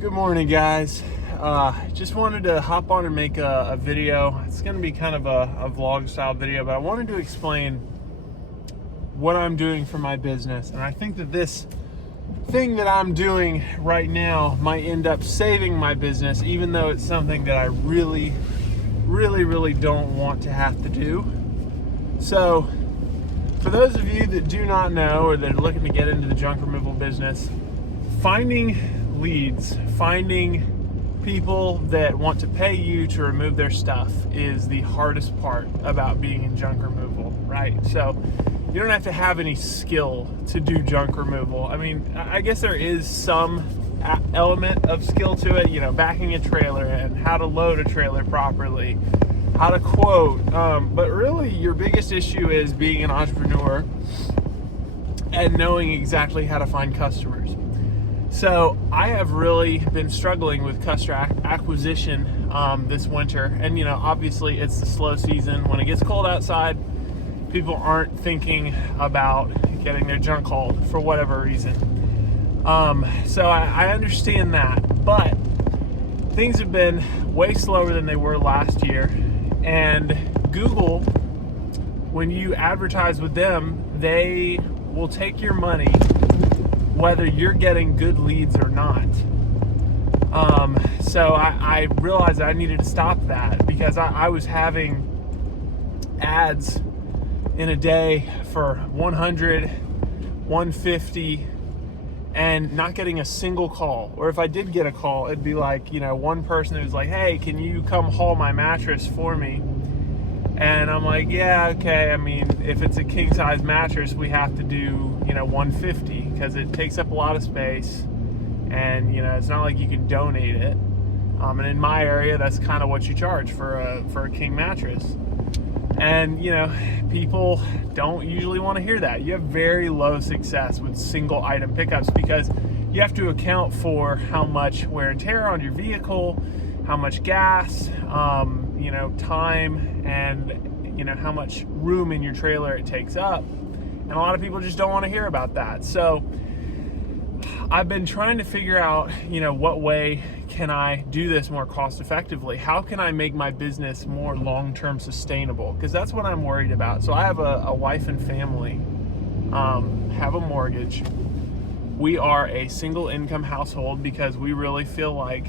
Good morning, guys. Just wanted to hop on and make a video. It's going to be kind of a vlog style video, but I wanted to explain what I'm doing for my business. And I think that this thing that I'm doing right now might end up saving my business, even though it's something that I really don't want to have to do. So for those of you that do not know or that are looking to get into the junk removal business, finding leads, finding people that want to pay you to remove their stuff is the hardest part about being in junk removal, right? So you don't have to have any skill to do junk removal. I mean, I guess there is some element of skill to it, you know, backing a trailer and how to load a trailer properly, how to quote, but really your biggest issue is being an entrepreneur and knowing exactly how to find customers. So I have really been struggling with customer acquisition this winter, and you know, obviously it's the slow season. When it gets cold outside, people aren't thinking about getting their junk hauled for whatever reason. So I understand that, but things have been way slower than they were last year. And Google, when you advertise with them, they will take your money whether you're getting good leads or not. So I realized I needed to stop that because I was having ads in a day for 100, 150, and not getting a single call. Or if I did get a call, it'd be like, you know, one person who was like, hey, can you come haul my mattress for me? And I'm like, yeah, okay. I mean, if it's a king size mattress, we have to do, you know, 150 because it takes up a lot of space, and you know, it's not like you can donate it. And in my area, that's kind of what you charge for a king mattress. And you know, people don't usually want to hear that. You have very low success with single item pickups because you have to account for how much wear and tear on your vehicle, how much gas, you know, time, and you know, how much room in your trailer it takes up. And a lot of people just don't want to hear about that. So I've been trying to figure out, you know, what way can I do this more cost effectively? How can I make my business more long-term sustainable? Because that's what I'm worried about. So I have a wife and family, have a mortgage. We are a single income household because we really feel like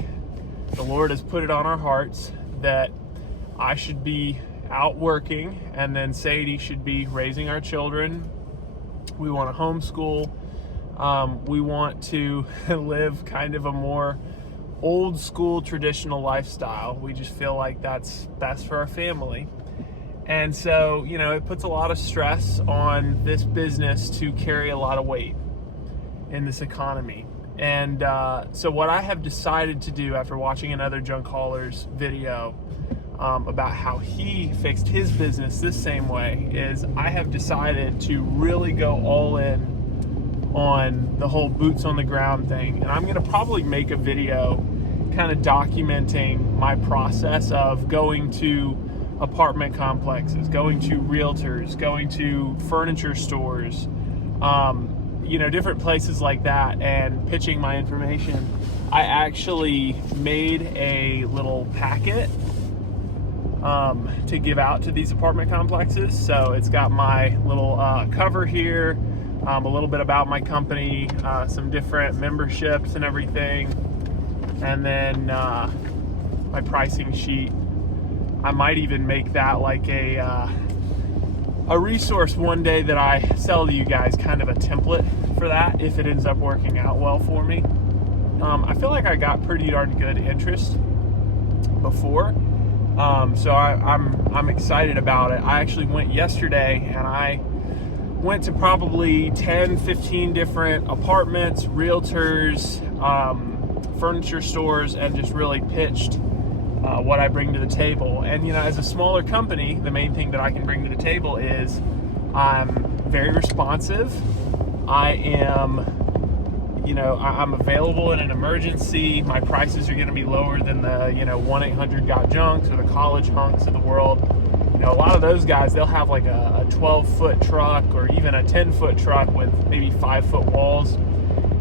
the Lord has put it on our hearts that I should be out working and then Sadie should be raising our children. We want to homeschool. We want to live kind of a more old school traditional lifestyle. We just feel like that's best for our family. And so, you know, it puts a lot of stress on this business to carry a lot of weight in this economy. And so what I have decided to do after watching another junk hauler's video about how he fixed his business this same way is I have decided to really go all in on the whole boots on the ground thing. And I'm going to probably make a video kind of documenting my process of going to apartment complexes, going to realtors, going to furniture stores, you know, different places like that, and pitching my information. I actually made a little packet to give out to these apartment complexes. So it's got my little cover here, a little bit about my company, some different memberships and everything, and then my pricing sheet. I might even make that like a resource one day that I sell to you guys, kind of a template for that if it ends up working out well for me. I feel like I got pretty darn good interest before. So I'm excited about it. I actually went yesterday and I went to probably 10, 15 different apartments, realtors, furniture stores, and just really pitched what I bring to the table. And you know, as a smaller company, the main thing that I can bring to the table is I'm very responsive. I am, you know, I'm available in an emergency. My prices are going to be lower than the, you know, 1-800-GOT-JUNKS or the college hunks of the world. You know, a lot of those guys, they'll have like a 12-foot truck or even a 10-foot truck with maybe 5-foot walls,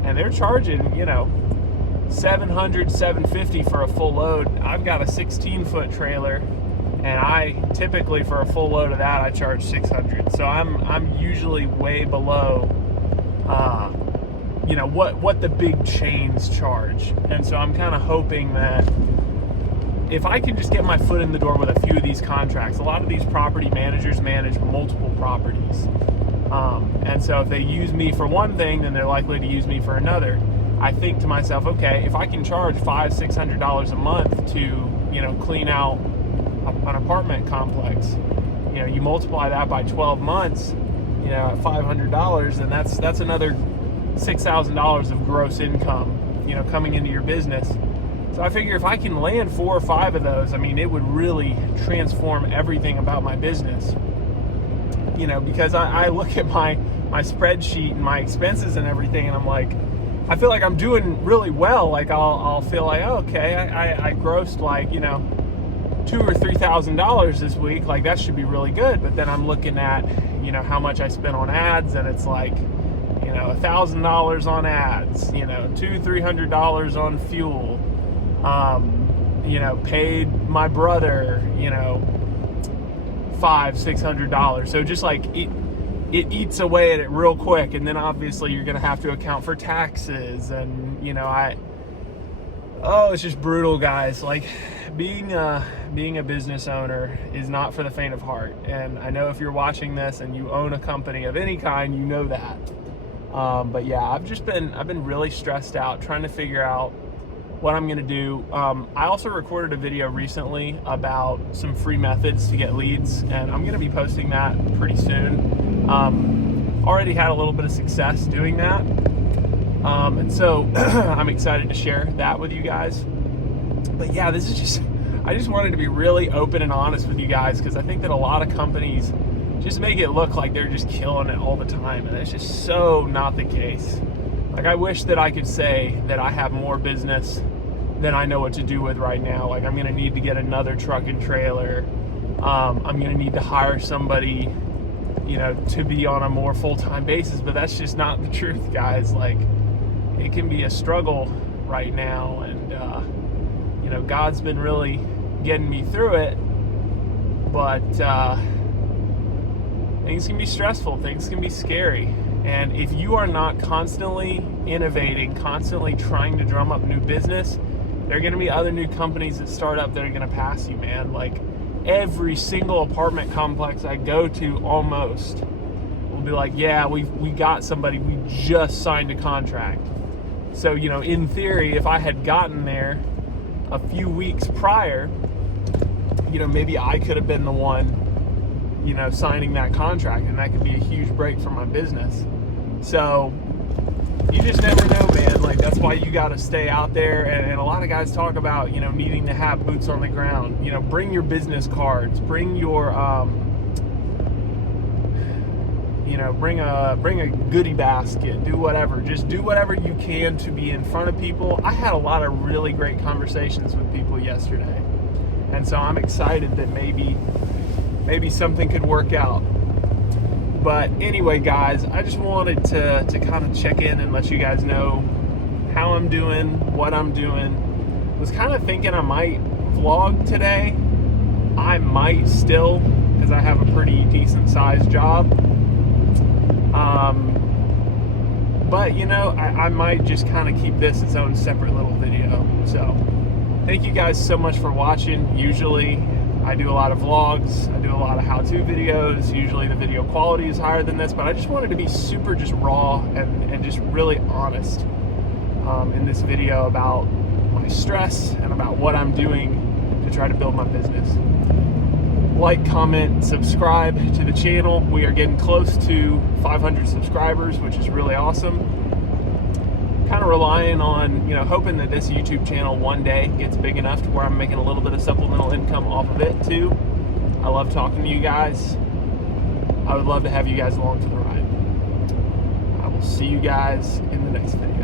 and they're charging, you know, $700, $750 for a full load. I've got a 16-foot trailer, and I typically, for a full load of that, I charge $600. So I'm usually way below, you know, what the big chains charge. And so I'm kind of hoping that if I can just get my foot in the door with a few of these contracts, a lot of these property managers manage multiple properties. And so if they use me for one thing, then they're likely to use me for another. I think to myself, okay, if I can charge $500, $600 a month to, you know, clean out an apartment complex, you know, you multiply that by 12 months, you know, at $500, and that's another $6,000 of gross income, you know, coming into your business. So I figure if I can land 4 or 5 of those, I mean, it would really transform everything about my business. You know, because I look at my spreadsheet and my expenses and everything, and I'm like, I feel like I'm doing really well. Like I'll feel like, oh, okay, I grossed like, you know, $2,000 or $3,000 this week. Like that should be really good. But then I'm looking at, you know, how much I spent on ads, and it's like, you know, $1,000 on ads, you know, $200-$300 on fuel, you know, paid my brother, you know, $500-$600. So just like it eats away at it real quick, and then obviously you're gonna have to account for taxes, and you know, it's just brutal, guys. Like being a business owner is not for the faint of heart. And I know if you're watching this and you own a company of any kind, you know that. But yeah, I've been really stressed out trying to figure out what I'm gonna do. I also recorded a video recently about some free methods to get leads, and I'm gonna be posting that pretty soon. Already had a little bit of success doing that, and so I'm excited to share that with you guys. But yeah, I just wanted to be really open and honest with you guys, because I think that a lot of companies just make it look like they're just killing it all the time, and it's just so not the case. Like I wish that I could say that I have more business than I know what to do with right now. Like I'm gonna need to get another truck and trailer. I'm gonna need to hire somebody, you know, to be on a more full-time basis, but that's just not the truth, guys. Like it can be a struggle right now, and you know, God's been really getting me through it, but things can be stressful, things can be scary. And if you are not constantly innovating, constantly trying to drum up new business, there are going to be other new companies that start up that are going to pass you, man. Like every single apartment complex I go to almost will be like, yeah, we got somebody, we just signed a contract. So, you know, in theory, if I had gotten there a few weeks prior, you know, maybe I could have been the one, you know, signing that contract, and that could be a huge break for my business. So you just never know, man. Like that's why you got to stay out there. And a lot of guys talk about, you know, needing to have boots on the ground. You know, bring your business cards, bring your you know, bring a goodie basket, do whatever. Just do whatever you can to be in front of people. I had a lot of really great conversations with people yesterday, and so I'm excited that maybe something could work out. But anyway, guys, I just wanted to kind of check in and let you guys know how I'm doing, what I'm doing. Was kind of thinking I might vlog today. I might still, because I have a pretty decent sized job. But you know, I might just kind of keep this its own separate little video. So thank you guys so much for watching. Usually I do a lot of vlogs, I do a lot of how-to videos. Usually the video quality is higher than this, but I just wanted to be super just raw and just really honest in this video about my stress and about what I'm doing to try to build my business. Like, comment, subscribe to the channel. We are getting close to 500 subscribers, which is really awesome. Kind of relying on, you know, hoping that this YouTube channel one day gets big enough to where I'm making a little bit of supplemental income off of it too. I love talking to you guys. I would love to have you guys along for the ride. I will see you guys in the next video.